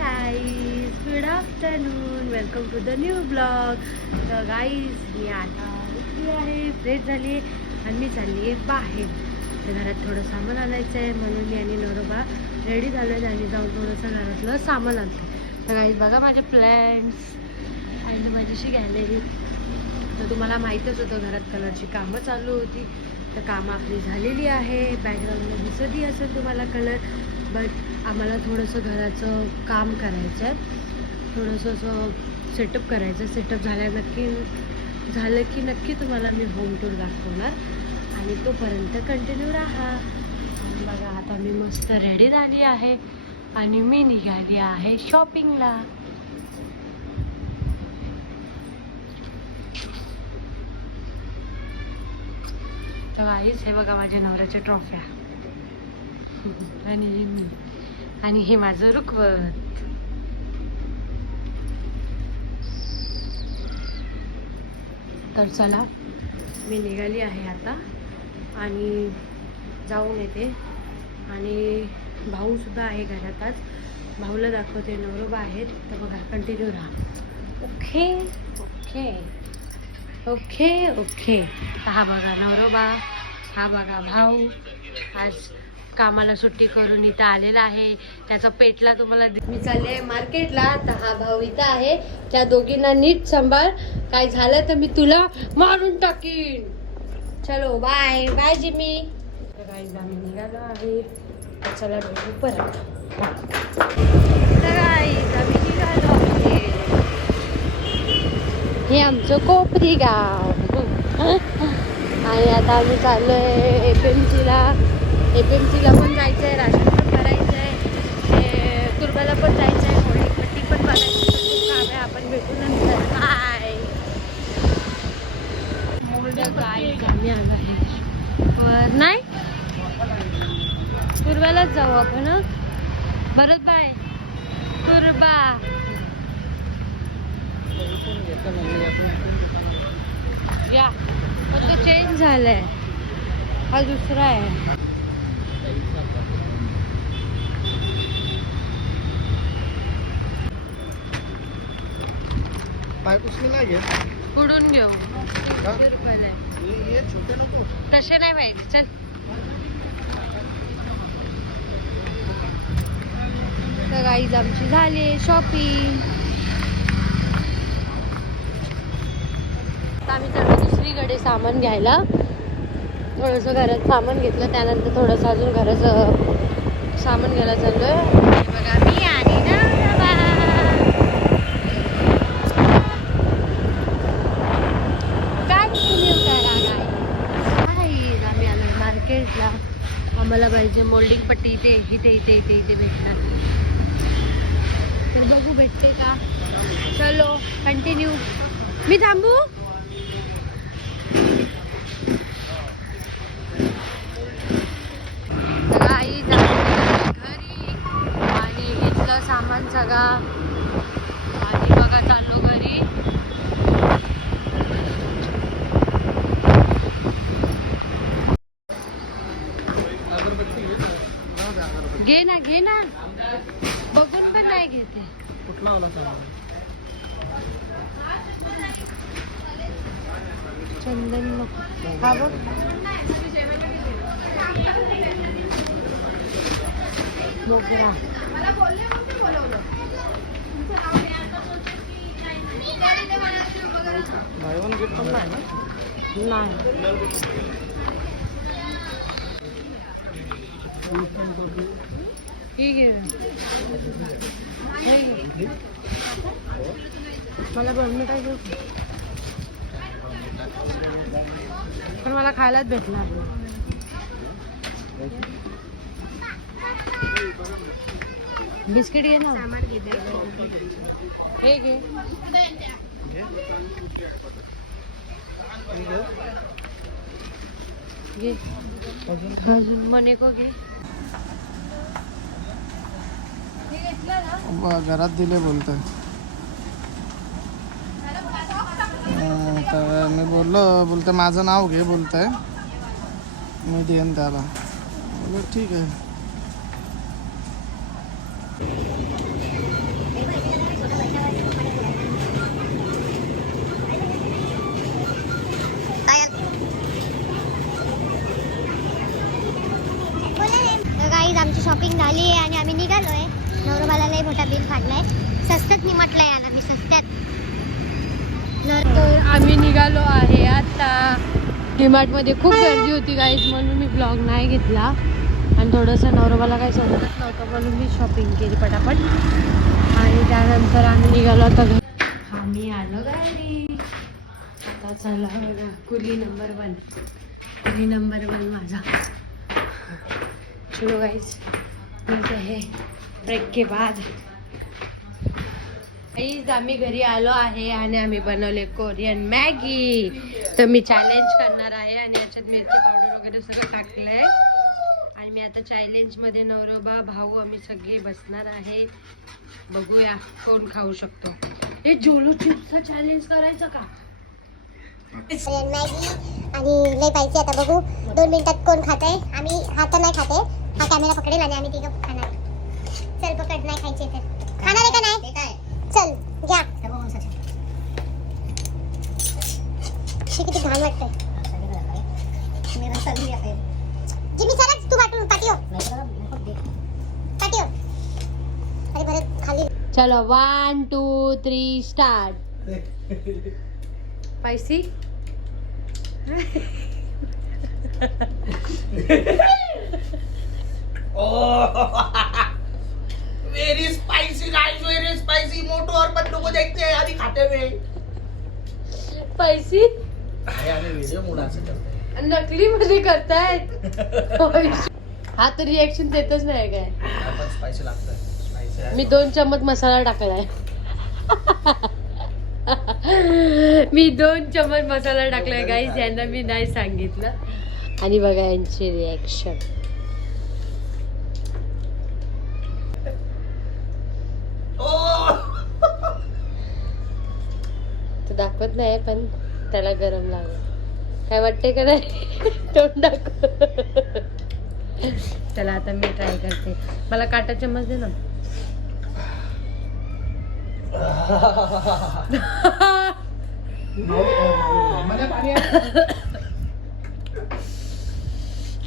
Guys, good afternoon, welcome to the new blog. तर guys, मी आता उठली आहे, फ्रेश झाली आहे आणि मी चालली आहे बाहेर. तर घरात थोडं सामान आणायचं आहे म्हणून मी आणि नरोबा रेडी झालो आहे आणि जाऊन थोडंसं घरातलं सामान आणतो. तर गाईज बघा माझे प्लॅन्स आणि माझीशी गॅलरी. तर तुम्हाला माहीतच होतं घरात कलरची कामं चालू होती. तर कामं आपली झालेली आहे. बॅकग्राऊंडला दिसतही असेल तुम्हाला कलर. बट आम्हाला थोडंसं घराचं काम करायचं आहे, थोडंसं असं सेटअप करायचं. सेटअप झालं की नक्की तुम्हाला मी होम टूर दाखवणार आणि तोपर्यंत कंटिन्यू राहा. आणि बघा आता मी मस्त रेडी झाली आहे आणि मी निघाली आहे शॉपिंगला. तर आईच हे बघा माझ्या नवऱ्याच्या ट्रॉफ्या आणि हे माझं रुखवत. तर चला मी निघाली आहे आता आणि जाऊन येते. आणि भाऊ सुद्धा आहे घरात आज. भाऊला दाखवते, नवरोबा आहेत. तर बघा कंटिन्यू राहा. Okay okay okay okay. हा बघा नवरोबा, हा बघा भाऊ आज कामाला सुट्टी करून इथं आलेला आहे. त्याचा पेटला तुम्हाला. मी चालले मार्केटला. तर हा भाऊ इथं आहे. त्या दोघींना नीट सांभाळ, काय झालं तर मी तुला मारून टाकीन. चलो बाय बाय जिमी. तर गाईज आम्ही निघालो आहे. तर चला भेटू परत. तर गाईज आम्ही निघालो आहे. हे आमचं कोपरी गाव आणि आता आम्ही चाललो आहे एपीएमसीला पण जायचं आहे, राशन पण भरायचं आहे, कुर्बाला पण जायचं आहे, होळीपट्टी पण बघायची. खूप काम आहे. आपण भेटू नंतर. काय आम्ही आलो आहे वर नाही, कुर्बालाच जाऊ आपण. भरत बाय कुर्बा. या तो चेंज झालाय, हा दुसरा आहे. कुठून घेऊ? 100 रुपये तसे नाही पाहिजे. चल तर गाईज आमची झाली शॉपिंग. आता आम्ही चाललो दुसरीकडे सामान घ्यायला. थोडंसं घरात सामान घेतलं, त्यानंतर थोडंसं अजून घराचं सामान घ्यायला चाललोय. बघा मी आणि नवरोबा. आम्ही आलोय मार्केटला. आम्हाला पाहिजे मोल्डिंग पट्टी. इथे भेटणार. तर बघू भेटते का. चलो कंटिन्यू. मी थांबू. आई घरी आणि घेतलं सामान सगळा आणि बघा चाललो घरी. घे ना बघून पण नाही घेते. कुठला वाला चंदन हा बघ. मोगरा नाही. ठीक आहे मला बर्मिटाई घेऊ पण मला खायलाच भेटणार नाही. बिस्किट घे ना. हे घे. घे अजून मने को घे. घरात दिले बोलतोय. तर मी बोलतोय माझं नाव घे बोलतोय, मी देईन त्याला. ठीक आहे. झाली आहे आणि आम्ही निघालोय. नवरोबाला लय मोठा बिल फाडलाय. स्वस्तात निमटलाय याला मी स्वस्तात. तर आम्ही निघालो आहे आता. डीमार्टमध्ये खूप गर्दी होती गाईज, म्हणून मी ब्लॉग नाही घेतला आणि थोडंसं नवरोबाला काही समजत नव्हतं म्हणून मी शॉपिंग केली पटापट. आणि त्यानंतर आम्ही निघालो आता घरी. आम्ही आलो गाडी. आता चला बघा, कुली नंबर 1, कुली नंबर 1 माझा. चलो गाइस, मिलते हैं ब्रेक के बाद. गाइस आम्ही घरी आलो आहे आणि आम्ही बनवले कोरियन मॅगी. तर मी चॅलेंज करणार आहे आणि याच्यात मिरची पावडर वगैरे सगळं टाकलंय. आणि मी आता चॅलेंजमध्ये नवरोबा भाऊ आम्ही सगळे बसणार आहे. बघूया कोण खाऊ शकतो. हे जोलो चिप्सचा चॅलेंज करायचं का? कोरियन मॅगी आणि लय पाहिजे. आता बघू 2 मिनिटात कोण खातंय. आम्ही हा तर नाही खाते. हा कॅमेरा पकडेल आणि आम्ही तिघं खाणार. चल पकड, नाही खायचे तर खाणार आहे का नाही? चल घ्या. किती घाण वाटतंय. जिमी चलच तू पाठीव. अरे बरं खाली. चलो 1 2 3 start. Spicy. Very spicy guys, very spicy. Motu और पन्नू को देखते हैं अभी खाते हुए. स्पायसी याने वीडियो मुड़ा से करते हैं. नकली मध्ये करतायत. हा तर रिएक्शन देतच नाही काय. पण स्पाइसी लागतं. स्पाइसी. मी 2 चम्मच मसाला टाकलाय. मी 2 चम्मच मसाला टाकलाय गाईज. यांना मी नाही सांगितलं. आणि बघा यांची रिएक्शन. तो दाखवत नाही पण त्याला गरम लागलं. काय वाटते का नाही? तोंड दाखव. चला आता मी ट्राय करते. मला काटा चम्मच दे ना.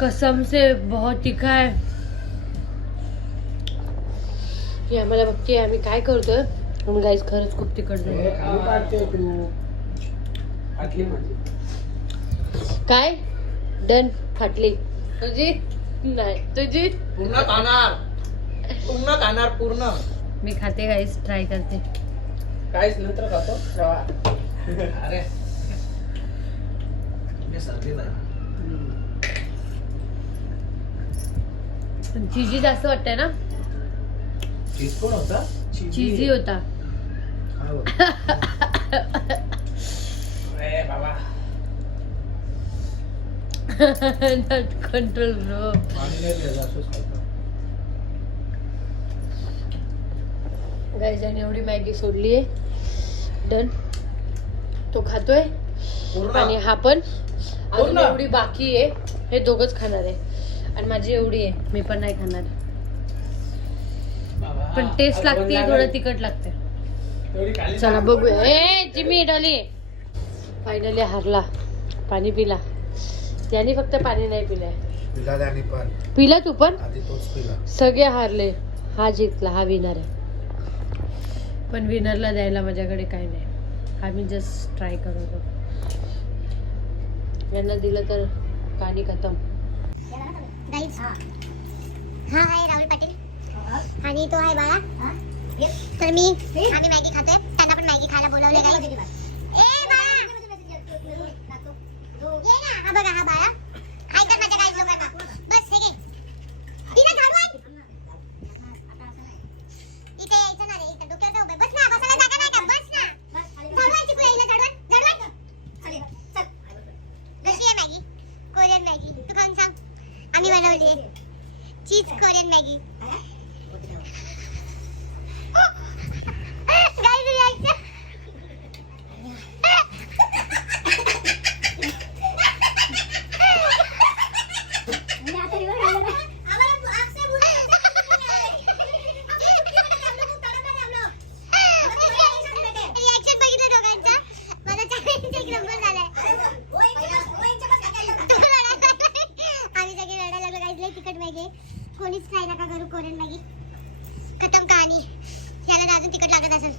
कसम से बहुत तीखा है. ही आम्हाला बघते आम्ही काय करतोय. गाईज खरंच खूप तिखट झालं. काय डन फाटली तुझी? नाही तुझी. पूर्ण खाणार पूर्ण. मी खाते गाईज, ट्राय करते. काहीच नंतर खातो. अरे मी सर्दी नाही. चीजी जास्त वाटतंय ना. चीज कोण होता? चीजी होता. अरे बाबा. Not control bro. गाईज आणि एवढी मॅगी सोडली आहे. डन. तो खातोय आणि हा पण. अजून एवढी बाकी आहे. हे दोघच खाणार आहे आणि माझी एवढी आहे. मी पण नाही खाणार. पण टेस्ट लागते, थोडं तिखट लागते. चला बघूया. ए जिमी डॉली फायनली हारला. पाणी पिला. त्याने फक्त पाणी नाही पिलाय. पिला तू पण. सगळे हारले. हा जिंकला. हा विनर आहे. पण विनरला द्यायला माझ्याकडे काही नाही. आम्ही जस्ट ट्राय करतो. यांना दिलं तर पाणी खतम. गाईज हा आहे राहुल पाटील आणि तो आहे बाळा. तर आम्ही मॅगी खातोय. त्यांना पण मॅगी खायला बोलवले. गाईज ए बाळा ये ना. हा बघा हा बाळा. हाय कर माझ्या गाईज लोकांना. बस हे घे. तिला झाडू आहे. इथे यायचं ना रे. इथे डोक्यावर उभे बस ना. बसायला जागा नाही का? बस ना. झाडू आहे. चिकू येईल झाडू आहे. चल कशी आहे मॅगी? Korean Maggi. तू खाऊन सांग. आम्ही बनवली आहे चीज कोरियन मॅगी. Guys reaction. कोणीच ट्राय नका करू. याला तर अजून तिखट लागत असेल.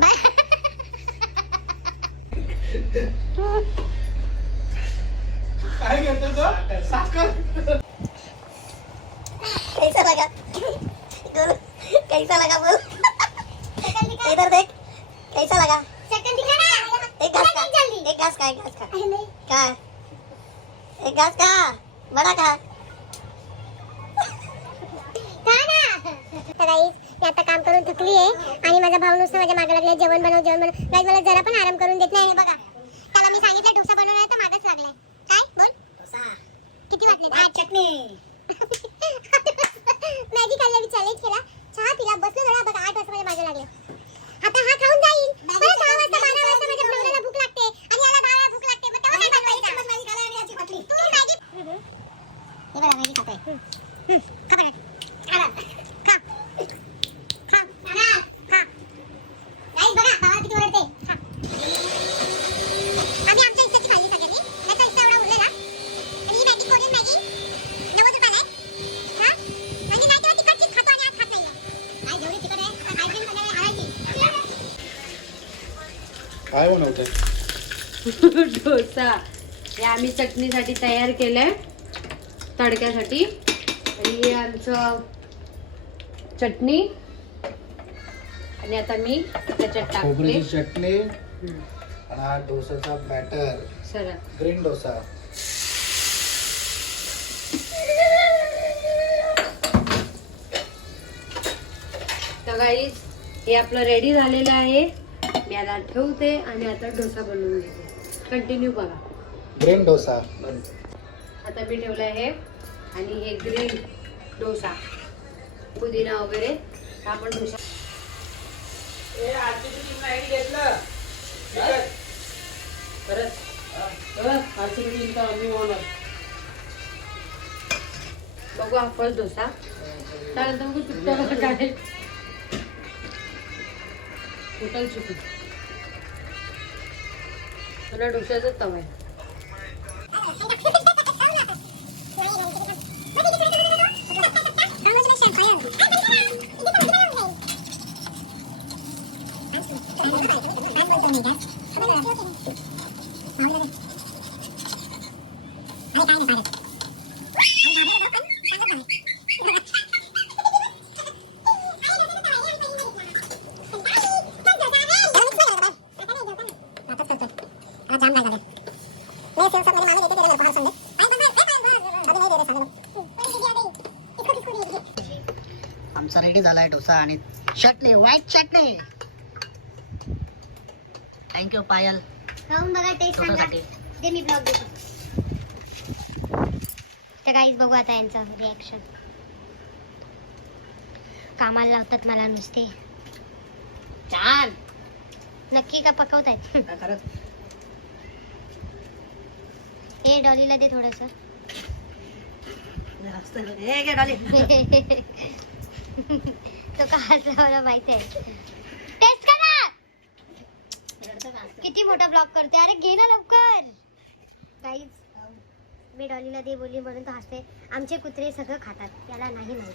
बाय. काय घेतो तो साखर कैसा लगा बोल, कैसा लगा बोल. इधर देख कैसा लगा. चटन दिखा ना. एक घास खा, एक घास खा, एक घास खा. खा एक घास खा, बडा खा. तर गाईस मी आता काम करून थकली आहे आणि माझा भाऊ नुसतं माझ्या मागे लागलाय जेवण बनव गाईस. मला जरा पण आराम करून देत नाही. हे बघा त्याला मी सांगितलं डोसा बनवणार तर मागच लागलाय. काय बोल डोसा किती वाजले. 8 चटणी मॅगी खाल्ली, चॅलेंज केला, चहा पिला, बसलो जरा. बघा 8 वाजता माझ्या मागे लागले. आता हा खाऊन जाईल. परत 10 वाजता 12 वाजता माझ्या नवऱ्याला भूक लागते आणि याला 10 वेळा भूक लागते. मग तेव्हा काय बनवायचं. मॅगी खायला आणि याची बाटली. तू मॅगी हे बघा मॅगी खातोय. खा बरं. खा खा खा खा. गाईस बघा भावाला किती ओरडते. खा. आम्ही आमच्या इच्छेची खाल्ली सगळ्यांनी. त्याचा इच्छा एवढा उरलेला आणि ही मॅगी कोरियन मॅगी 90 रुपयाला आहे. हा म्हणजे नाही तेव्हा तिखटचीच खातो आणि आज खात नाहीये. काय जेवढी तिखट आहे आता खायची म्हणजे खायची. काय बनवतोय. डोसा हे आम्ही चटणीसाठी तयार केलंय, तडक्यासाठी. आणि हे आमचं चटणी आणि आता मी त्याच्यात टाकते खोबऱ्याची चटणी आणि हा डोसाचा बॅटर, सर. ग्रीन डोसा. तर गाईस हे आपलं रेडी झालेलं आहे. मी आता ठेवते आणि आता डोसा बनवून घेते. कंटिन्यू बघा. ग्रीन डोसा. आता मी ठेवलं आहे आणि हे ग्रीन डोसा, पुदिना वगैरे हा पण डोसा. बघू हा फर्स्ट डोसा. त्यानंतर बघू चुकता काढेल टोटल चुकून. तुला डोशाचा तवा आहे. आमचा रेडी झालाय डोसा आणि चटणी, व्हाईट चटणी. थँक्यू पायल. खाऊन बघा टेस्ट सांगा. डोसासाठी दे मी ब्लॉग देतो. तर गाईज बघू आता यांचं रिॲक्शन. कामाला लावतात मला नुसते. छान. नक्की का पकवतायत. खरंच हे डॉलीला दे थोडस. हे घे डॉली. तो का हसला मला माहिती आहे. टेस्ट करा. किती मोठा ब्लॉग करते. अरे घे ना लवकर. गाईज मी डॉलीला दे बोलली म्हणून तो हसते. आमचे कुत्रे सगळं खातात, त्याला नाही माहित.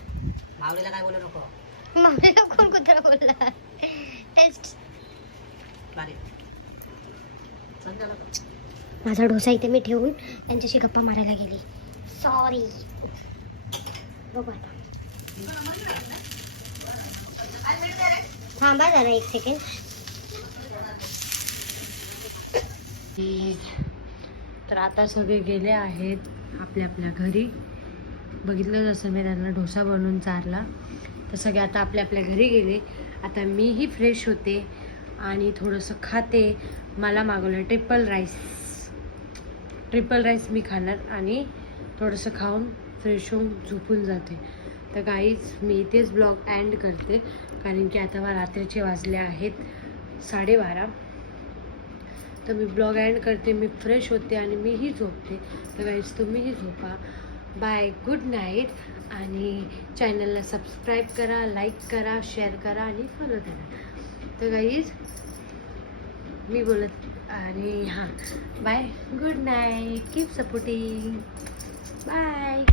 मावलीला काय बोलू नको. मावलीला कोण कुत्रा बोलला. टेस्ट. माझा डोसा इथे मी ठेवून त्यांच्याशी गप्पा मारायला गेली. सॉरी. बघू आता. थांबा जरा 1 सेकंड. तर आता सगळे गेले आहेत आपल्या आपल्या घरी. बघितलं जसं मी त्यांना डोसा बनवून चारला, तर सगळे आता आपल्या आपल्या घरी गेले. आता मीही फ्रेश होते आणि थोडंसं खाते. मला मागवलं ट्रिपल राईस मी खाणार आणि थोडंसं खाऊन फ्रेश होऊन झोपून जाते. तर गाईज मी इथेच ब्लॉग एंड करते, कारण की आता रात्रीचे वाजले आहेत 12:30. तर मी ब्लॉग एंड करते. मी फ्रेश होते आणि मीही झोपते. तर गाईज तुम्हीही झोपा. Bye, good night. आणि चॅनलला सबस्क्राईब करा, लाईक करा, शेअर करा आणि फॉलो करा. तर गाईज मी बोलत आणि हां bye, good night, keep supporting, bye.